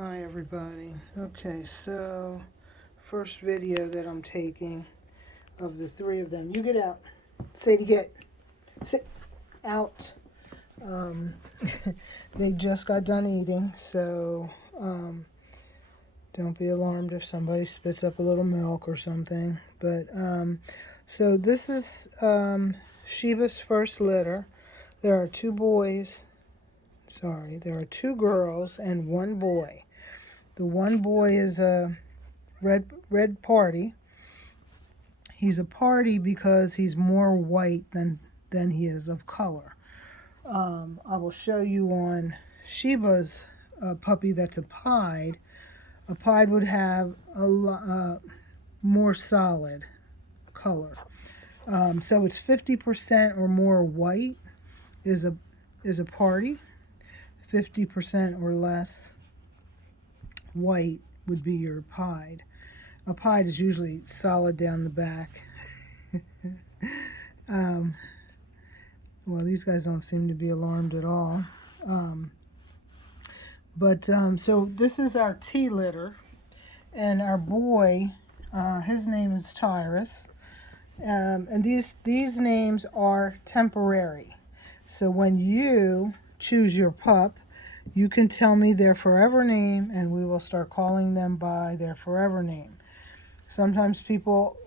Hi everybody. Okay, so first video that I'm taking of the three of them. You get out. Sadie, get. Sit out. Um, they just got done eating, so don't be alarmed if somebody spits up a little milk or something. But so this is Sheba's first litter. There are two boys. Sorry, there are two girls and one boy. The one boy is a red party. He's a party because he's more white than he is of color. I will show you on Sheba's puppy that's a pied. A pied would have a more solid color. So it's 50% or more white is a party. 50% or less white would be your pied. A pied is usually solid down the back. Well, these guys don't seem to be alarmed at all. So this is our T litter, and our boy, his name is Tyrus, and these names are temporary. So when you choose your pup, you can tell me their forever name, and we will start calling them by their forever name. Sometimes people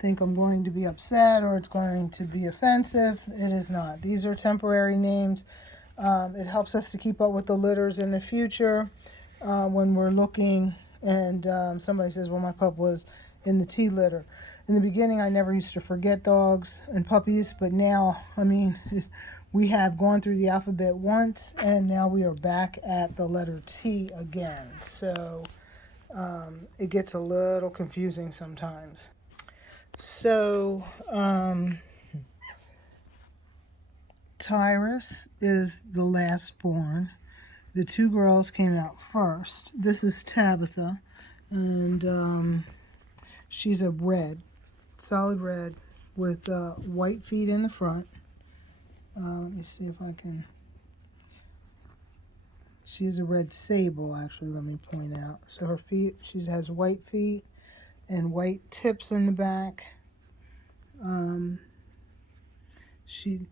think I'm going to be upset or it's going to be offensive. It is not. These are temporary names. It helps us to keep up with the litters in the future when we're looking and somebody says, well, my pup was in the T litter. In the beginning, I never used to forget dogs and puppies, but now, we have gone through the alphabet once, and now we are back at the letter T again. So it gets a little confusing sometimes. So Tyrus is the last born. The two girls came out first. This is Tabitha, and she's a red, solid red, with white feet in the front. Let me see if I can. She is a red sable, actually, let me point out. So her feet, she has white feet and white tips in the back. She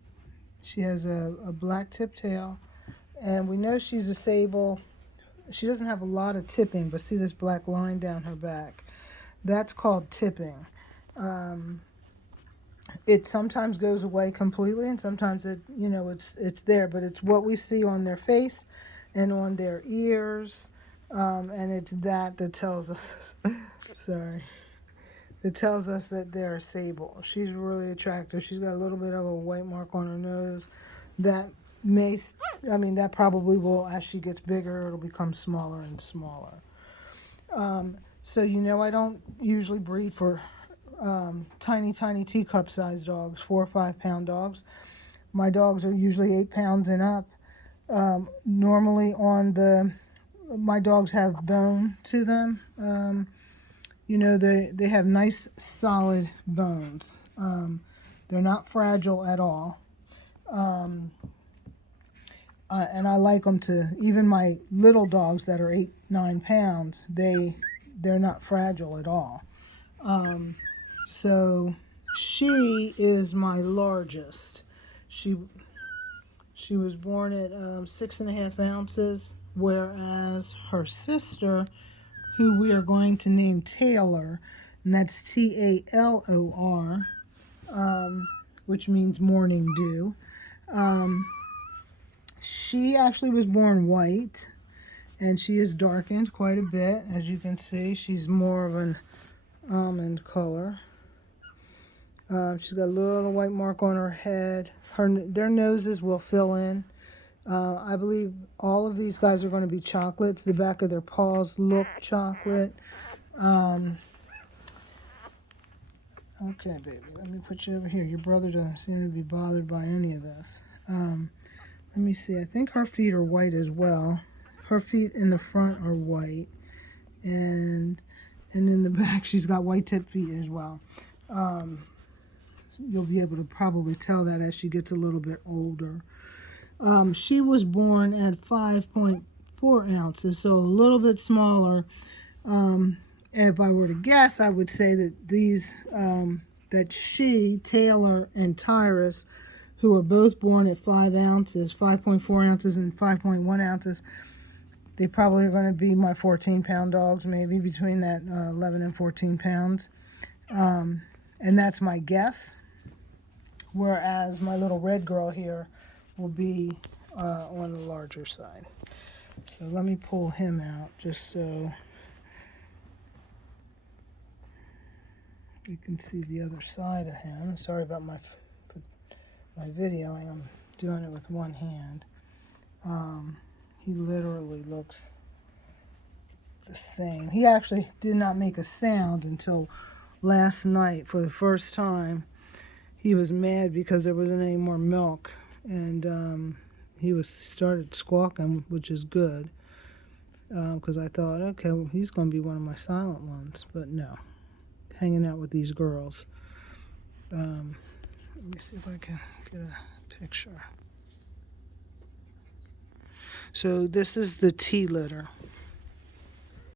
has a black tip tail, and we know she's a sable. She doesn't have a lot of tipping, but see this black line down her back? That's called tipping. It sometimes goes away completely, and sometimes it's there, but it's what we see on their face and on their ears, and it's that tells us. Sorry. It tells us that they're a sable. She's really attractive. She's got a little bit of a white mark on her nose. That probably will, as she gets bigger, it'll become smaller and smaller. So I don't usually breed for tiny teacup sized dogs, 4 or 5 pound dogs. My dogs are usually 8 pounds and up. Normally my dogs have bone to them. They have nice solid bones. They're not fragile at all. And I like them to, even my little dogs that are 8-9 pounds, they're not fragile at all. So she is my largest. She was born at 6.5 ounces, whereas her sister, who we are going to name Taylor, and that's Talor, which means morning dew. She actually was born white, and she is darkened quite a bit. As you can see, she's more of an almond color. She's got a little white mark on her head. Their noses will fill in. I believe all of these guys are going to be chocolates. The back of their paws look chocolate. Okay, baby, let me put you over here. Your brother doesn't seem to be bothered by any of this. Let me see. I think her feet are white as well. Her feet in the front are white, and in the back she's got white tip feet as well. You'll be able to probably tell that as she gets a little bit older. She was born at 5.4 ounces, so a little bit smaller. If I were to guess, I would say that these, that she, Taylor, and Tyrus, who were both born at 5 ounces, 5.4 ounces and 5.1 ounces, they probably are going to be my 14-pound dogs, maybe between that 11 and 14 pounds. And that's my guess. Whereas my little red girl here will be on the larger side. So let me pull him out just so you can see the other side of him. Sorry about my videoing. I'm doing it with one hand. He literally looks the same. He actually did not make a sound until last night for the first time. He was mad because there wasn't any more milk, and he started squawking, which is good, because I thought, okay, well, he's going to be one of my silent ones, but no, hanging out with these girls. Let me see if I can get a picture. So this is the tea litter.